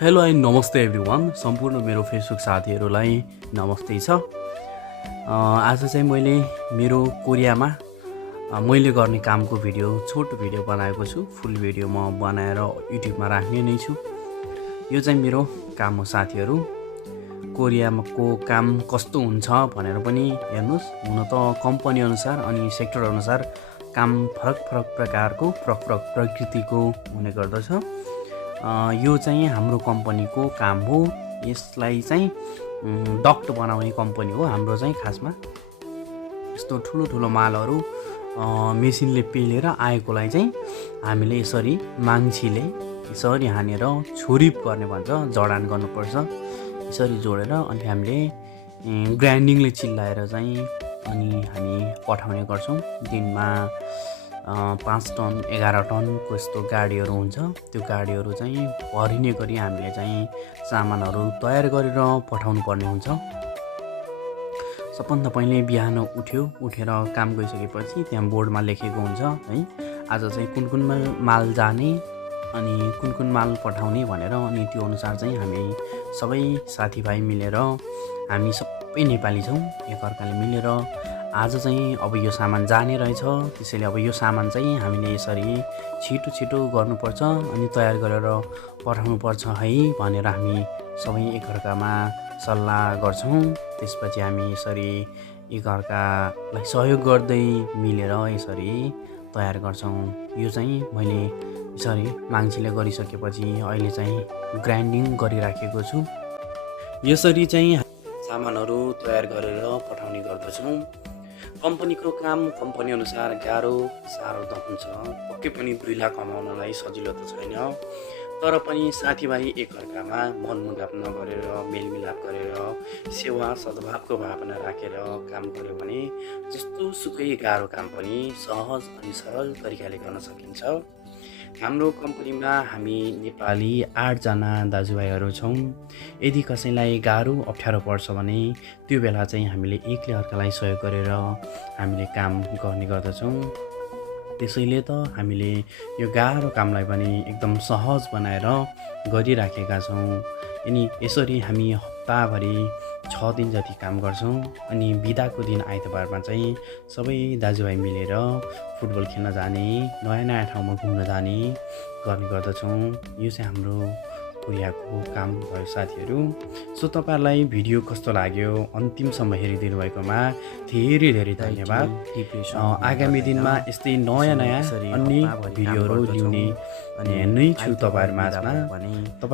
Hello and नमस्ते everyone. सम्पूर्ण मेरो फेसबुक साथीहरूलाई नमस्ते छ। आज चाहिँ मैले मेरो कोरियामा मैले गर्ने कामको छोटो भिडियो बनाएको छु। फुल भिडियो म बनाएर युट्युबमा राख्ने नै छु। यो चाहिँ मेरो काम हो साथीहरू। कोरियाको काम कस्तो हुन्छ भनेर पनि हेर्नुहोस्। हुन त कम्पनी अनुसार अनि सेक्टर अनुसार काम फरक फरक प्रकारको फरक प्रकृतिको हुने गर्दछ। यो चाहिँ हाम्रो कम्पनीको काम हो। यसलाई चाहिँ डक्ट बनाउने कम्पनी हो हाम्रो चाहिँ। खासमा यस्तो ठुलो ठुलो मालहरू मेसिनले पेलेर आएकोलाई चाहिँ हामीले यसरी माङ्छीले यसरी हानेर छुरिप गर्ने भन्छ, जडान गर्नुपर्छ। यसरी जोडेर अनि हामीले ग्राइन्डिङले चिल्लाएर चाहिँ अनि हामी पठाउने गर्छौँ। दिनमा 5 टन 11 टनको यस्तो गाडीहरू हुन्छ। त्यो गाडीहरू चाहिँ भरिने गरी हामीले चाहिँ सामानहरू तयार गरेर पठाउनु पर्ने हुन्छ। सबभन्दा पहिले बिहान उठेर काम गइसकेपछि त्यहाँ बोर्डमा लेखेको हुन्छ है, आज चाहिँ कुन माल जाने अनि कुन माल पठाउने भनेर। अनि त्यो अनुसार चाहिँ हामी सबै साथीभाइ मिलेर, हामी सबै नेपाली छौँ, एकअर्काले मिलेर आज चाहिँ अब यो सामान जाने रहेछ, त्यसैले अब यो सामान चाहिँ हामीले यसरी छिटो गर्नुपर्छ अनि तयार गरेर पठाउनुपर्छ है भनेर हामी सबै एकअर्कामा सल्लाह गर्छौँ। त्यसपछि हामी यसरी एकअर्कालाई सहयोग गर्दै मिलेर यसरी तयार गर्छौँ। यो चाहिँ मैले यसरी मान्छेले गरिसकेपछि अहिले चाहिँ ग्राइन्डिङ गरिराखेको छु। यसरी चाहिँ सामानहरू तयार गरेर पठाउने गर्दछौँ। कम्पनीको काम कम्पनी अनुसार साह्रो त हुन्छ। पक्कै पनि 2 लाख कमाउनलाई सजिलो त छैन, तर पनि साथीभाइ एकअर्कामा मनमुटाव नगरेर मेलमिलाप गरेर सेवा सद्भावको भावना राखेर काम गर्यो भने जस्तो सुकै गाह्रो काम पनि सहज अनि सरल तरिकाले गर्न सकिन्छ। हाम्रो कम्पनीमा हामी नेपाली 8 जना दाजुभाइहरू छौँ। यदि कसैलाई गाह्रो अप्ठ्यारो पर्छ भने त्यो बेला चाहिँ हामीले एकले अर्कालाई सहयोग गरेर हामीले काम गर्ने गर्दछौँ। त्यसैले त हामीले यो गाह्रो कामलाई पनि एकदम सहज बनाएर गरिराखेका छौँ। अनि यसरी हामी हप्ताभरि 6 दिन जति काम गर्छौँ। अनि बिदाको दिन आइतबारमा चाहिँ सबै दाजुभाइ मिलेर फुटबल खेल्न जाने, नयाँ ठाउँमा घुम्न जाने गर्ने गर्दछौँ। यो चाहिँ हाम्रो कोरियाको काम भयो साथीहरू। सो तपाईँहरूलाई भिडियो कस्तो लाग्यो अन्तिमसम्म हेरिदिनु भएकोमा धेरै धन्यवाद। आगामी दिनमा यस्तै नयाँ अन्य भिडियोहरू ल्याउने नै छु तपाईँहरू माझमा।